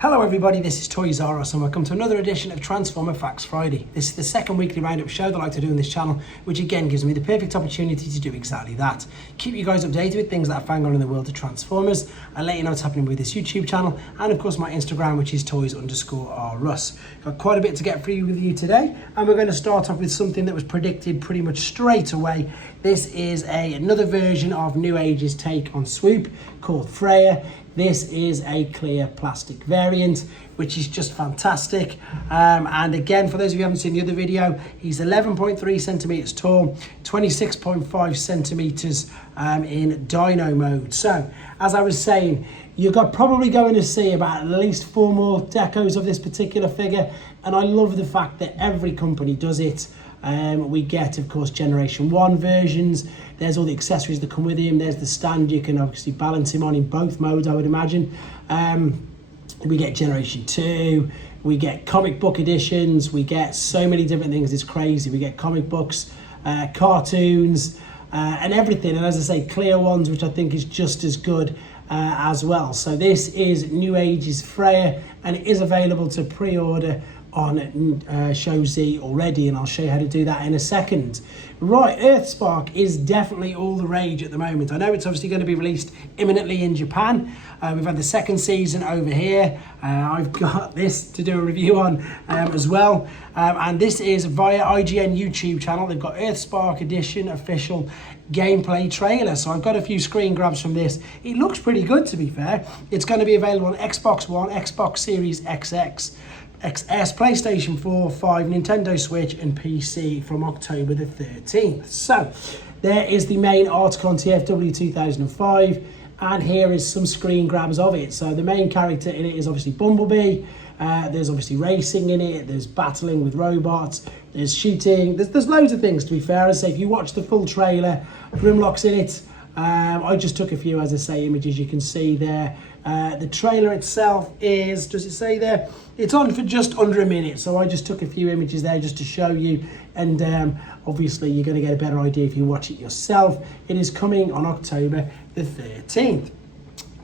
Hello everybody, this is Toys R Us and welcome to another edition of Transformer Facts Friday. This is the second weekly roundup show that I like to do on this channel, which again gives me the perfect opportunity to do exactly that. Keep you guys updated with things that are going on in the world of Transformers and let you know what's happening with this YouTube channel and of course my Instagram, which is Toys_R_Us. Got quite a bit to get through with you today and we're going to start off with something that was predicted pretty much straight away. This is another version of Newage's take on Swoop called Freya. This is a clear plastic variant, which is just fantastic. And again, for those of you who haven't seen the other video, he's 11.3 centimeters tall, 26.5 centimeters in dyno mode. So, as I was saying, you're probably going to see about at least 4 more decos of this particular figure. And I love the fact that every company does it. We get, of course, Generation 1 versions. There's all the accessories that come with him. There's the stand you can obviously balance him on in both modes, I would imagine. We get Generation 2. We get comic book editions. We get so many different things. It's crazy. We get comic books, cartoons, and everything. And as I say, clear ones, which I think is just as good as well. So this is Newage's Freya, and it is available to pre-order on Show Z already, and I'll show you how to do that in a second. Right, Earthspark is definitely all the rage at the moment. I know it's obviously going to be released imminently in Japan. We've had the second season over here. I've got this to do a review on as well. And this is via IGN YouTube channel. They've got Earthspark Edition official gameplay trailer. So I've got a few screen grabs from this. It looks pretty good, to be fair. It's going to be available on Xbox One, Xbox Series XX, XS, PlayStation 4, 5, Nintendo Switch and PC from October the 13th. So there is the main article on TFW 2005 and here is some screen grabs of it. So the main character in it is obviously Bumblebee. There's obviously racing in it, there's battling with robots, there's shooting, there's loads of things, to be fair. As I say, if you watch the full trailer, Grimlock's in it. I just took a few, as I say, images you can see there. The trailer itself is, does it say there? It's on for just under a minute, so I just took a few images there just to show you, and obviously you're going to get a better idea if you watch it yourself. It is coming on October the 13th,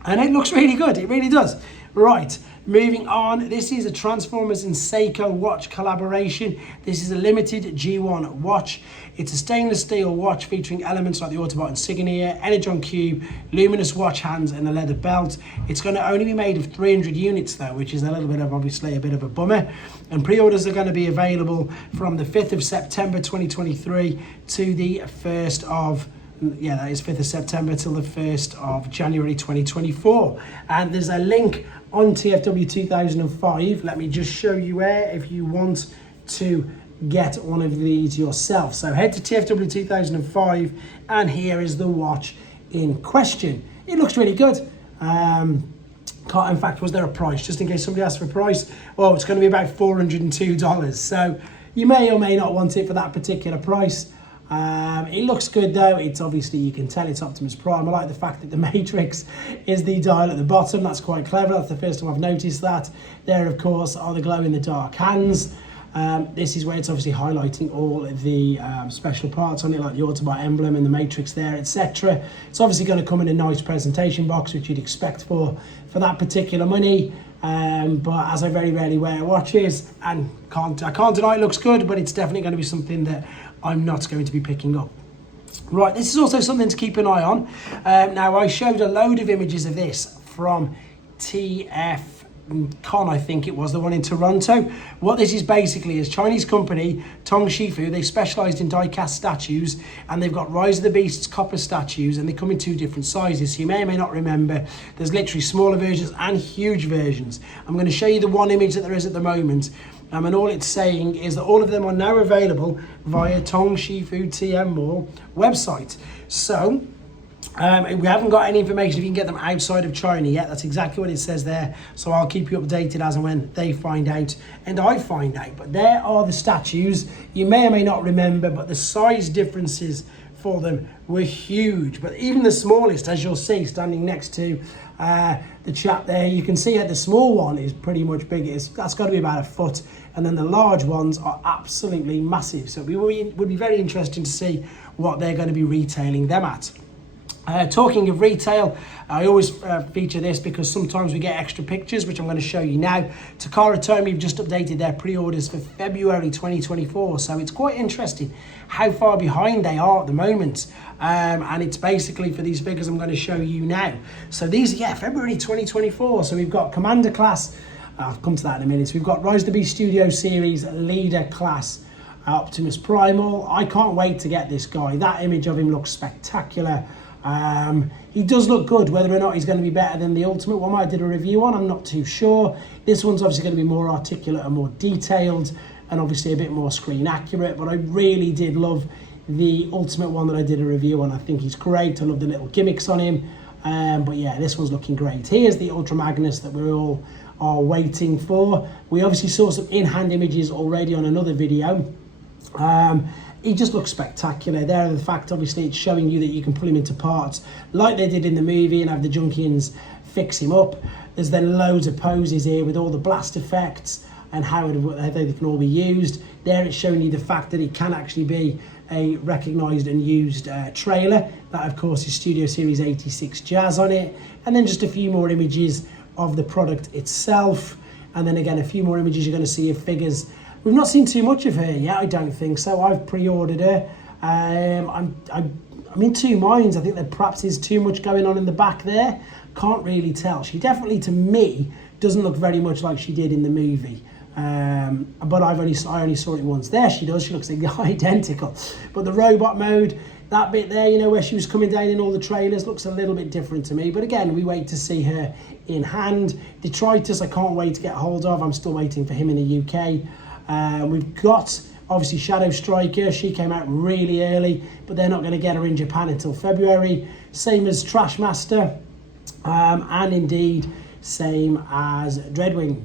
and it looks really good, it really does. Right, moving on, this is a Transformers and Seiko watch collaboration. This is a limited G1 watch. It's a stainless steel watch featuring elements like the Autobot insignia, Energon cube, luminous watch hands and a leather belt. It's going to only be made of 300 units though, which is a little bit of, obviously, a bit of a bummer. And pre-orders are going to be available from the 5th of September 2023 to the 1st of that is 5th of September till the 1st of January 2024. And there's a link on TFW 2005. Let me just show you where if you want to get one of these yourself. So head to TFW 2005 and here is the watch in question. It looks really good. In fact, was there a price? Just in case somebody asks for a price. Well, it's going to be about $402. So you may or may not want it for that particular price. It looks good though. It's obviously, you can tell it's Optimus Prime. I like the fact that the Matrix is the dial at the bottom. That's quite clever. That's the first time I've noticed that. There, of course, are the glow-in-the-dark hands. This is where it's obviously highlighting all of the special parts on it, like the Autobot emblem and the Matrix there, etc. It's obviously going to come in a nice presentation box, which you'd expect for that particular money. But as I very rarely wear watches, and I can't deny it looks good, but it's definitely going to be something that I'm not going to be picking up. Right, this is also something to keep an eye on. Now, I showed a load of images of this from TF Con, I think it was, the one in Toronto. What this is basically is Chinese company, Tong Shifu. They specialised in die-cast statues, and they've got Rise of the Beasts copper statues, and they come in 2 different sizes. So you may or may not remember, there's literally smaller versions and huge versions. I'm going to show you the one image that there is at the moment. And all it's saying is that all of them are now available via Tong Shifu TM Mall website. So we haven't got any information if you can get them outside of China yet. That's exactly what it says there. So I'll keep you updated as and when they find out and I find out. But there are the statues. You may or may not remember, but the size differences for them were huge. But even the smallest, as you'll see, standing next to the chap there, you can see that the small one is pretty much big. That's got to be about a foot, and then the large ones are absolutely massive. So it would be very interesting to see what they're going to be retailing them at. Talking of retail, I always feature this because sometimes we get extra pictures, which I'm going to show you now. Takara Tomy have just updated their pre-orders for February 2024, so it's quite interesting how far behind they are at the moment. And it's basically for these figures I'm going to show you now. So these are, February 2024. So we've got Commander Class, I'll come to that in a minute. So we've got Rise to Be Studio Series Leader Class Optimus Primal. I can't wait to get this guy. That image of him looks spectacular. He does look good. Whether or not he's going to be better than the Ultimate one I did a review on, I'm not too sure. This one's obviously going to be more articulate and more detailed, and obviously a bit more screen accurate, but I really did love the Ultimate one that I did a review on. I think he's great. I love the little gimmicks on him. But yeah, this one's looking great. Here's the Ultra Magnus that we all are waiting for. We obviously saw some in-hand images already on another video. He just looks spectacular. There, the fact, obviously, it's showing you that you can pull him into parts like they did in the movie and have the Junkians fix him up. There's then loads of poses here with all the blast effects and how they can all be used. There, it's showing you the fact that it can actually be a recognised and used trailer. That, of course, is Studio Series 86 Jazz on it. And then just a few more images of the product itself. And then again, a few more images you're going to see of figures. We've not seen too much of her yet, I don't think so. I've pre-ordered her. I'm in two minds. I think there perhaps is too much going on in the back there. Can't really tell. She definitely, to me, doesn't look very much like she did in the movie. But I only saw it once. There she does. She looks identical. But the robot mode, that bit there, you know, where she was coming down in all the trailers, looks a little bit different to me. But again, we wait to see her in hand. Detritus, I can't wait to get hold of. I'm still waiting for him in the UK. We've got, obviously, Shadow Striker. She came out really early, but they're not going to get her in Japan until February. Same as Trashmaster, and indeed, same as Dreadwing.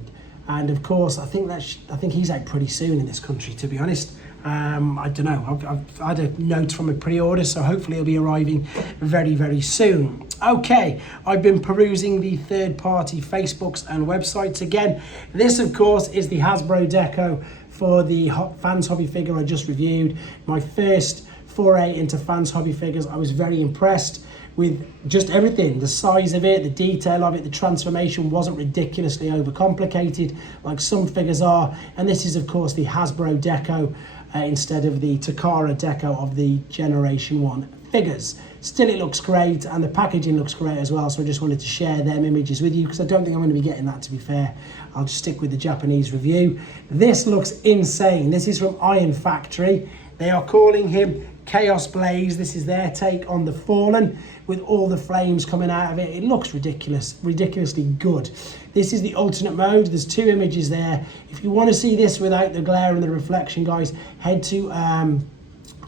And of course, I think he's out pretty soon in this country, to be honest. I don't know. I've had a note from a pre-order, so hopefully it'll be arriving very, very soon. Okay, I've been perusing the third-party Facebooks and websites again. This, of course, is the Hasbro deco for the Fans Hobby figure I just reviewed. My first foray into Fans Hobby figures. I was very impressed with just everything, the size of it, the detail of it. The transformation wasn't ridiculously overcomplicated like some figures are. And this is, of course, the Hasbro deco instead of the Takara deco of the Generation 1 figures. Still, it looks great, and the packaging looks great as well, so I just wanted to share them images with you because I don't think I'm going to be getting that, to be fair. I'll just stick with the Japanese review. This looks insane. This is from Ironfactory. They are calling him Chaos Blaze. This is their take on the Fallen with all the flames coming out of it. It looks ridiculously good. This is the alternate mode. There's two images there. If you want to see this without the glare and the reflection, guys, head to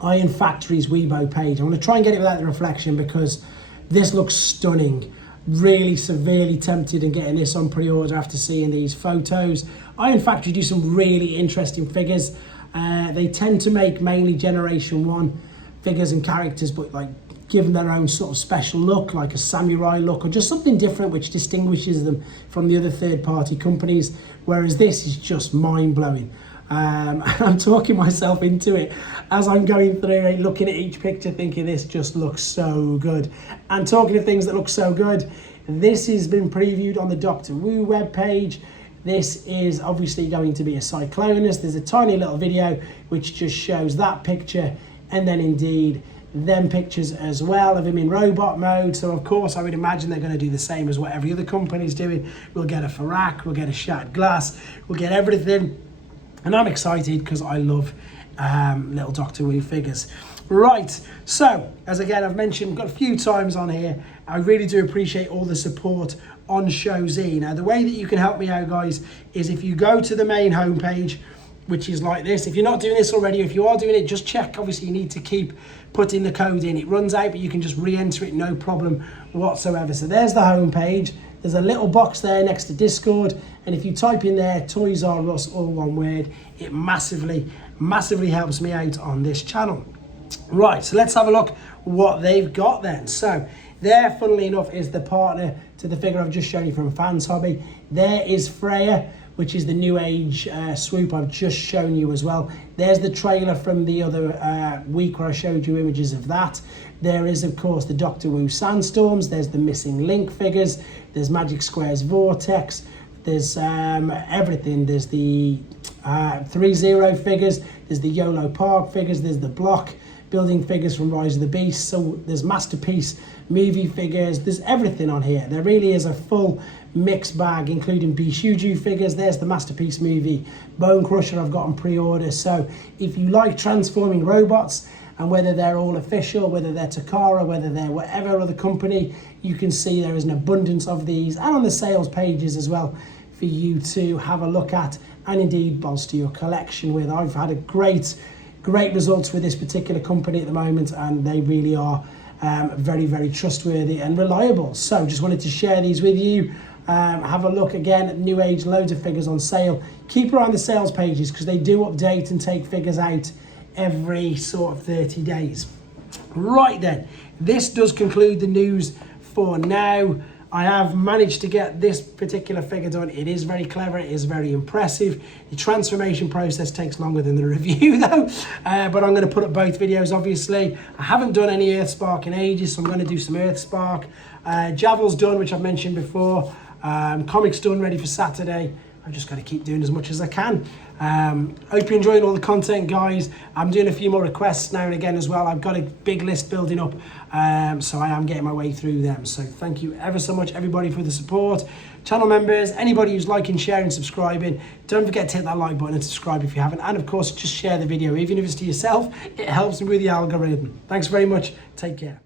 Ironfactory's Weibo page. I'm going to try and get it without the reflection because this looks stunning. Really severely tempted in getting this on pre-order after seeing these photos. Ironfactory do some really interesting figures. They tend to make mainly Generation 1 figures and characters, but like give them their own sort of special look, like a samurai look, or just something different which distinguishes them from the other third-party companies, whereas this is just mind-blowing. I'm talking myself into it as I'm going through it, looking at each picture, thinking this just looks so good. And talking of things that look so good, this has been previewed on the Dr Wu webpage. This is obviously going to be a cyclonus. There's a tiny little video which just shows that picture, and then indeed them pictures as well of him in robot mode. So of course I would imagine they're going to do the same as what every other company's doing. We'll get a Farak, we'll get a shattered glass, we'll get everything. And I'm excited because I love little Dr. Wu figures. Right, so as again I've mentioned, got a few times on here, I really do appreciate all the support on Show Z. Now the way that you can help me out, guys, is if you go to the main homepage, which is like this. If you're not doing this already, if you are doing it, just check. Obviously you need to keep putting the code in. It runs out, but you can just re-enter it, no problem whatsoever. So there's the homepage. There's a little box there next to Discord, and if you type in there Toys R Us, all one word, it massively helps me out on this channel. Right, so let's have a look what they've got then. So there, funnily enough, is the partner to the figure I've just shown you from Fans Hobby. There is Freya which is the Newage swoop I've just shown you as well. There's the trailer from the other week where I showed you images of that. There is, of course, the Dr Wu Sandstorms. There's the Missing Link figures. There's Magic Square's Vortex. There's everything. There's the 3-0 figures. There's the YOLO Park figures. There's the block building figures from Rise of the Beast. So there's Masterpiece movie figures. There's everything on here. There really is a full mixed bag, including Bishuju figures. There's the Masterpiece movie Bone Crusher I've got on pre-order. So if you like transforming robots, and whether they're all official, whether they're Takara, whether they're whatever other company, you can see there is an abundance of these, and on the sales pages as well, for you to have a look at and indeed bolster your collection with. I've had a great results with this particular company at the moment, and they really are very, very trustworthy and reliable. So just wanted to share these with you. Have a look again at Newage, loads of figures on sale. Keep your eye on the sales pages because they do update and take figures out every sort of 30 days. Right then, this does conclude the news for now. I have managed to get this particular figure done. It is very clever, it is very impressive. The transformation process takes longer than the review though, but I'm going to put up both videos obviously. I haven't done any Earthspark in ages, so I'm going to do some Earthspark. Javel's done, which I've mentioned before. Comics done, ready for Saturday. I've just got to keep doing as much as I can. Hope you're enjoying all the content, guys. I'm doing a few more requests now and again as well. I've got a big list building up, so I am getting my way through them. So thank you ever so much, everybody, for the support. Channel members, anybody who's liking, sharing, subscribing, don't forget to hit that like button and subscribe if you haven't. And of course, just share the video. Even if it's to yourself, it helps me with the algorithm. Thanks very much. Take care.